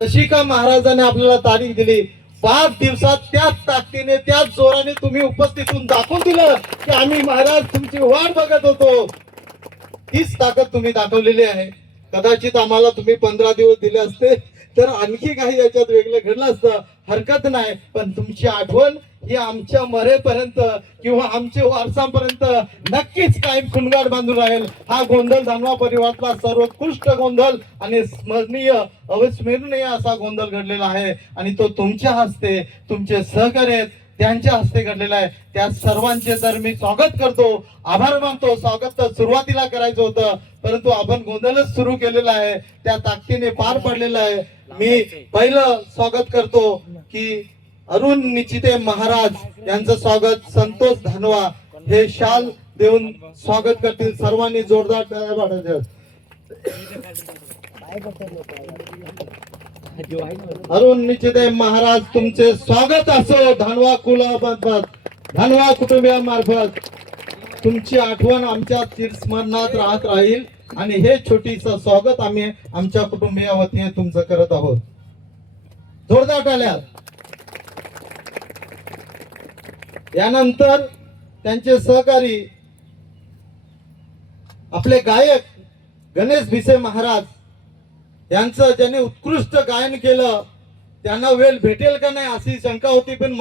जशी का महाराजांनी आपल्याला तारीख दिली 5 दिवसात त्याच ताकदीने त्याच जोराने तुम्ही उपस्थित होऊन दाखवून दिलं की आम्ही महाराज तुमची वाट बघत होतो. तीच ताकद तुम्ही दाखवलेली आहे. कदाचित आम्हाला तुम्ही 15 दिवस दिले असते तर आणखी काही याच्यात वेगळं घडलं असतं, हरकत नाही. पण तुमची आठवण ही आमच्या मरेपर्यंत किंवा आमच्या वारसांपर्यंत नक्कीच कायम खुणगाड बांधून राहील. हा गोंधळ धानवा परिवारातला सर्वोत्कृष्ट गोंधळ आणि स्मरणीय अविस्मरणीय असा गोंधळ घडलेला आहे आणि तो तुमच्या हस्ते, तुमचे सहकार्य त्यांच्या हस्ते घडलेला आहे. त्या सर्वांचे तर मी स्वागत करतो, आभार मानतो. स्वागत तर सुरुवातीला करायचं होतं परंतु आपण गोंधळच सुरू केलेला आहे, त्या ताकदीने पार पडलेला आहे. मी पहिलं स्वागत करतो की अरुण निचिते महाराज यांचं स्वागत संतोष धानवा हे शाल देऊन स्वागत करतील. सर्वांनी जोरदार टाळ्या वाजवा. अरुण निचिते महाराज तुमचे स्वागत असो. धानवा कुलामार्फत, धानवा कुटुंबियांमार्फत तुमची आठवण आमच्या चिरस्मरणात राहत राहील आणि हे छोटीस स्वागत आम्ही आमच्या कुटुंबिया वतीने तुमचं करत आहोत. जोरदार टाळ्या. यानंतर त्यांचे सहकारी आपले गायक गणेश भिसे महाराज यांचं ज्यांनी उत्कृष्ट गायन केलं त्यांना वेळ भेटेल का नाही अशी शंका होती, पण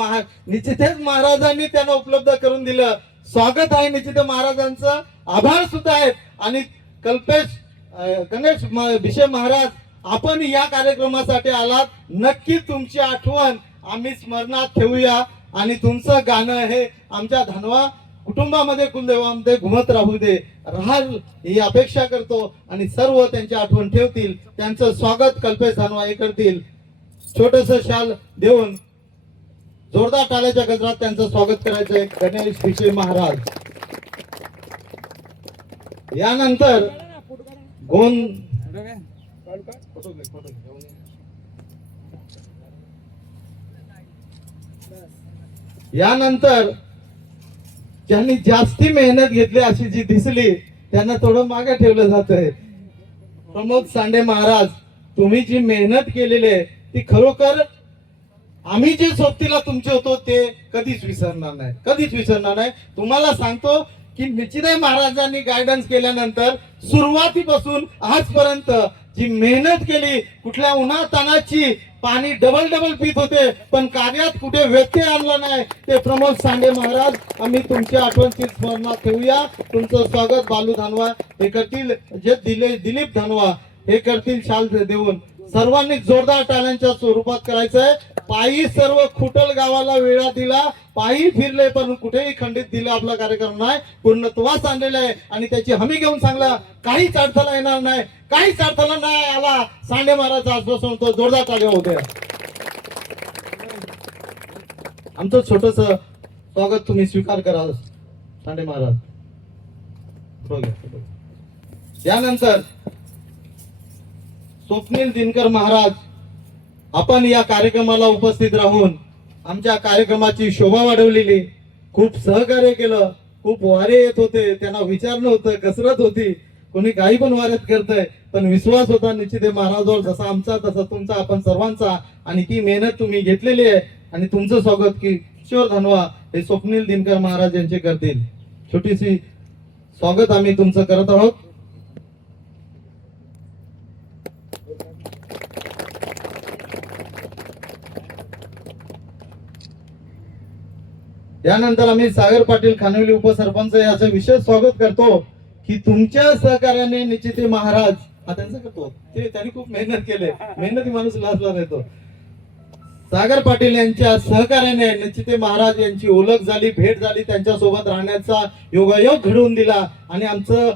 निश्चितच महाराजांनी त्यांना उपलब्ध करून दिलं. स्वागत आहे निश्चित महाराजांचं, आभार सुद्धा आहेत. आणि गणेश भिसे महाराज आपण या कार्यक्रमासाठी आलात, नक्की तुमची आठवण आम्ही स्मरणात ठेवूया आणि तुमचं गाणं हे आमच्या धानवा कुटुंबामध्ये कुलदेवामध्ये घुमत राहू दे राहाल ही अपेक्षा करतो आणि सर्व त्यांची आठवण ठेवतील. त्यांचं स्वागत कल्पेश धानवा हे करतील. छोटस शाल देऊन जोरदार टाळ्याच्या गजरात त्यांचं स्वागत करायचंय गणेश भिसे महाराज. यानंतर यानंतर ज्यांनी जास्ती मेहनत घेतली अशी जी दिसली त्यांना थोडं मागे ठेवलं जातंय. प्रमोद सांडे महाराज तुम्ही जी मेहनत केलेली आहे ती खरोखर आम्ही जे सोबतीला तुमचे होतो ते कधीच विसरणार नाही, कधीच विसरणार नाही. तुम्हाला सांगतो की निश्चितच महाराजांनी गायडन्स केल्यानंतर सुरुवातीपासून आजपर्यंत जी मेहनत केली, कुठल्या उन्हा तानाची पाणी डबल पित होते पण कार्यात कुठे व्यत्यय आणला नाही ते प्रमोद सांडे महाराज. आम्ही तुमच्या आठवणची स्मरणात ठेवूया. तुमचं स्वागत बालू धानवा हे करतील, जे दिलीप धानवा हे करतील शाल देऊन. सर्वांनी जोरदार टाळ्यांच्या स्वरूपात करायचंय. पायी सर्व खुटल गावाला वेळा दिला, पायी फिरले पण कुठेही खंडित दिला आपला कार्यक्रम नाही, पूर्णत्वास आणलेला आहे आणि त्याची हमी घेऊन सांगला काहीच अडथळा येणार नाही, काहीच अडथळा नाही आला. सांडे महाराज आश्वासन होतं. जोरदार टाळ्या होत्या. आमचं छोटस स्वागत तुम्ही स्वीकार करा सांडे महाराज. यानंतर स्वप्नील दिनकर महाराज आपण या कार्यक्रमाला उपस्थित राहून आमच्या कार्यक्रमाची शोभा वाढवलेली, खूप सहकार्य केलं, खूप वारे येत होते, त्यांना विचारणं होतं, कसरत होती, कोणी काही पण वाऱ्यात करतंय पण विश्वास होता निश्चित महाराजांवर जसा आमचा तसा तुमचा आपण सर्वांचा आणि ती मेहनत तुम्ही घेतलेली आहे आणि तुमचं स्वागत की किशोर धानवा हे स्वप्नील दिनकर महाराज यांचे करतील. छोटीशी स्वागत आम्ही तुमचं करत आहोत. यानंतर आम्ही सागर पाटील खानवली उपसरपंच याचं विशेष स्वागत करतो की तुमच्या सहकार्याने निश्चिते महाराज त्यांचं करतो ते त्यांनी खूप मेहनत केले, मेहनती माणूस लाजला येतो. सागर पाटील यांच्या सहकार्याने निश्चिते महाराज यांची ओळख झाली, भेट झाली, त्यांच्या सोबत राहण्याचा योगायोग घडवून दिला आणि आमचं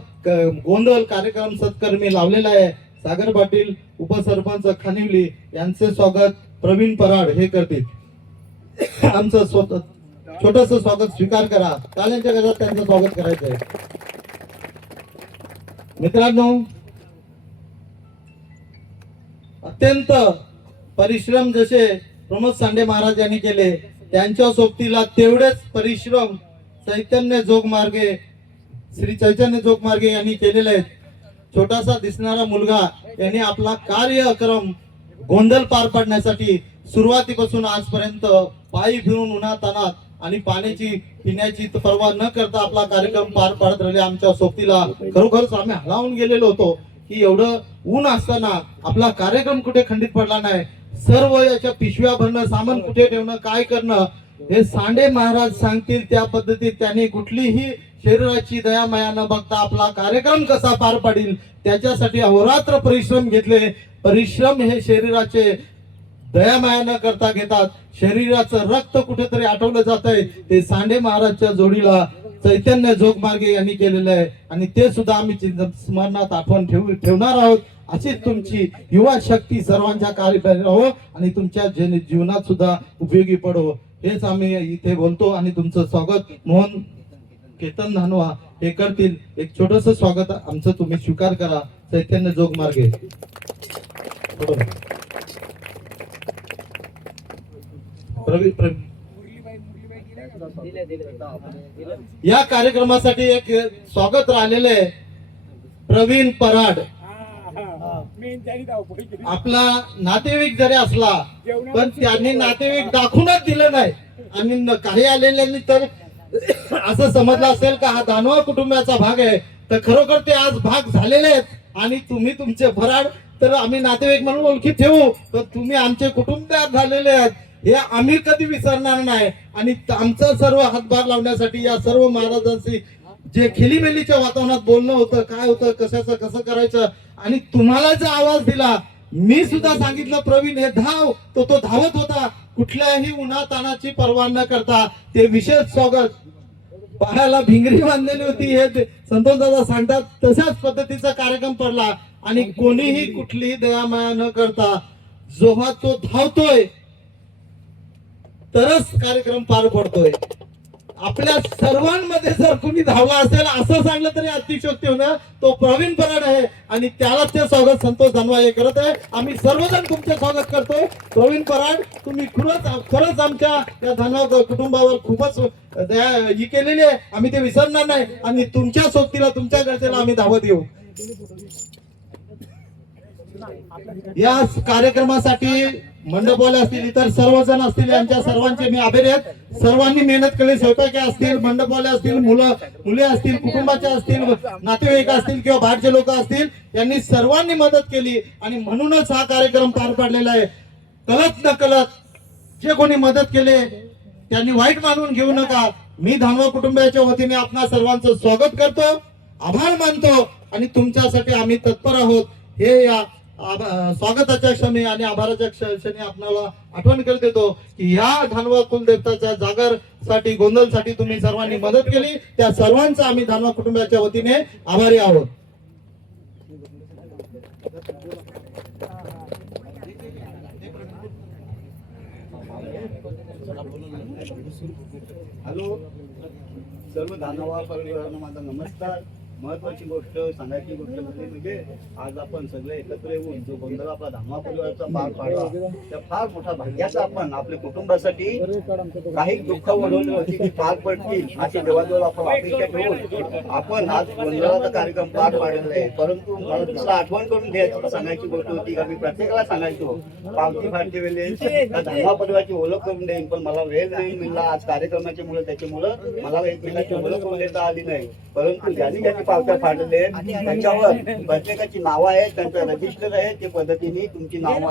गोंधळ कार्यक्रम सत्कर्मी लावलेला आहे. सागर पाटील उपसरपंच खानिवली यांचे स्वागत प्रवीण पराड हे करतील. आमचं स्वतः छोटस स्वागत स्वीकार करा. टाळ्यांच्या गजरात त्यांचं स्वागत करायचं आहे. मित्रांनो अत्यंत परिश्रम जसे प्रमोद सांडे महाराज यांनी केले त्यांच्या सोबतीला तेवढेच परिश्रम चैतन्य जोगमार्गे श्री चैतन्य जोगमार्गे यांनी केलेले आहेत. छोटासा दिसणारा मुलगा यांनी आपला कार्यक्रम गोंधळ पार पाडण्यासाठी सुरुवातीपासून आजपर्यंत पायी फिरून उन्हातानात आणि पाण्याची पिण्याची पर्वा न करता आपला कार्यक्रम पार पाडत राहिले. आमच्या सोबतीला खरोखरच आम्ही हलावून गेलेलो होतो की एवढं ऊन असताना आपला कार्यक्रम कुठे खंडित पडला नाही. सर्व याच्या पिशव्या भरणं, सामान कुठे ठेवणं, काय करणं हे सांडे महाराज सांगतील त्या पद्धतीत त्यांनी कुठलीही शरीराची दया माया न बघता आपला कार्यक्रम कसा पार पाडील त्याच्यासाठी अहोरात्र परिश्रम घेतले. परिश्रम हे शरीराचे दया माया न करता घेतात. शरीराचं रक्त कुठेतरी आठवलं जात आहे ते सांडे महाराजच्या जोडीला चैतन्य जोगमार्गे यांनी केलेलं आहे आणि ते सुद्धा आम्ही स्मरणात आठवण ठेवणार आहोत. अशीच तुमची युवा शक्ती सर्वांच्या कार्य हो आणि तुमच्या जीवनात सुद्धा उपयोगी पडो हेच आम्ही इथे बोलतो आणि तुमचं स्वागत मोहन केतन धानवा हे करतील. एक छोटस स्वागत आमचं तुम्ही स्वीकार करा. चैतन्य जोगमार्गे या कार्यक्रमासाठी एक स्वागत राहिलेलं आहे प्रवीण पराड. आपला नातेवाईक जरी असला पण त्यांनी नातेवाईक दाखवूनच दिलं नाही आणि काही आलेल्यांनी तर असं समजलं असेल का हा दानवा कुटुंबाचा भाग आहे. तर खरोखर ते आज भाग झालेले आहेत आणि तुम्ही तुमचे फराड तर आम्ही नातेवाईक म्हणून ओळखी ठेवू तर तुम्ही आमचे कुटुंब झालेले आहेत हे आम्ही कधी विसरणार नाही. आणि आमचा सर्व हातभार लावण्यासाठी या सर्व महाराजांशी जे खेलीमेलीच्या वातावरणात बोलणं होतं, काय होतं, कशाचं कसं करायचं आणि तुम्हाला जो आवाज दिला मी सुद्धा सांगितलं प्रवीण हे धाव तो धावत होता कुठल्याही उन्हातानाची पर्वा न करता. ते विशेष स्वागत पायाला भिंगरी बांधलेली होती हे संतोष दादा सांगतात तशाच पद्धतीचा कार्यक्रम पडला आणि कोणीही कुठलीही दयामाया न करता जेव्हा तो धावतोय तरच कार्यक्रम पार पडतोय. आपल्या सर्वांमध्ये जर कुणी धावला असेल असं सांगलं तरी अतिशयोक्ती होणार तो प्रवीण पराड आहे आणि त्याला ते स्वागत संतोष धनवा हे करत आहे. आम्ही सर्वजण तुमचे स्वागत करतोय. प्रवीण पराड तुम्ही खरंच आमच्या या धनवा कुटुंबावर खूपच दया ही केलेली आहे. आम्ही ते विसरणार नाही आणि तुमच्या सोबतीला तुमच्या गरजेला आम्ही धावत येऊ. या कार्यक्रमासाठी मंडपवाले असतील इतर सर्वजण असतील यांच्या सर्वांचे मी आभारी आहेत. सर्वांनी मेहनत केली. स्वयंपाकी असतील, मंडपवाले असतील, मुले असतील, कुटुंबाचे असतील, नातेवाईक असतील किंवा बाहेरचे लोक असतील यांनी सर्वांनी मदत केली आणि म्हणूनच हा कार्यक्रम पार पाडलेला आहे. कळत न कळत जे कोणी मदत केले त्यांनी वाईट मानून घेऊ नका. मी धानवा कुटुंबाच्या वतीने आपणा सर्वांचं स्वागत करतो, आभार मानतो आणि तुमच्यासाठी आम्ही तत्पर आहोत. हे या स्वागताच्या क्षणी आणि आभाराच्या क्षणी आपल्याला आठवण करत देतो की या धानवा कुलदेवताच्या जागर साठी गोंधळ साठी तुम्ही सर्वांनी मदत केली त्या सर्वांचा आम्ही धानवा कुटुंबाच्या वतीने आभारी आहोत. हॅलो सर्व धानवा परिवारांना माझा नमस्कार. महत्वाची गोष्ट सांगायची गोष्ट म्हणजे आज आपण सगळे एकत्र येऊन जो गोंधळ आपला धानवा परिवाराचा पार पाडला त्या फार मोठा भाग्याचा आपण आपल्या कुटुंबासाठी काही दुःख ओढवली होती की पार पडतील अशी देवाजवळ आपण अपेक्षा ठेवून आपण आज गोंधळाचा कार्यक्रम पार पाडलेला आहे. परंतु मला दुसरा आठवण करून द्यायची सांगायची गोष्ट होती का मी प्रत्येकाला सांगायचो पावती फाटते वेळेस धानवा परिवाराची ओळख करून देईन पण मला वेळ नाही मिळाला आज कार्यक्रमाच्या मुळे त्याच्यामुळं मला एकमेकाची ओळख करून देता आली नाही. परंतु ज्यांनी ज्यांनी पावत्या फाडलेले आहेत त्यांच्यावर प्रत्येकाची नावं आहेत त्यांचं रजिस्टर आहे ते पद्धतीने तुमची नावं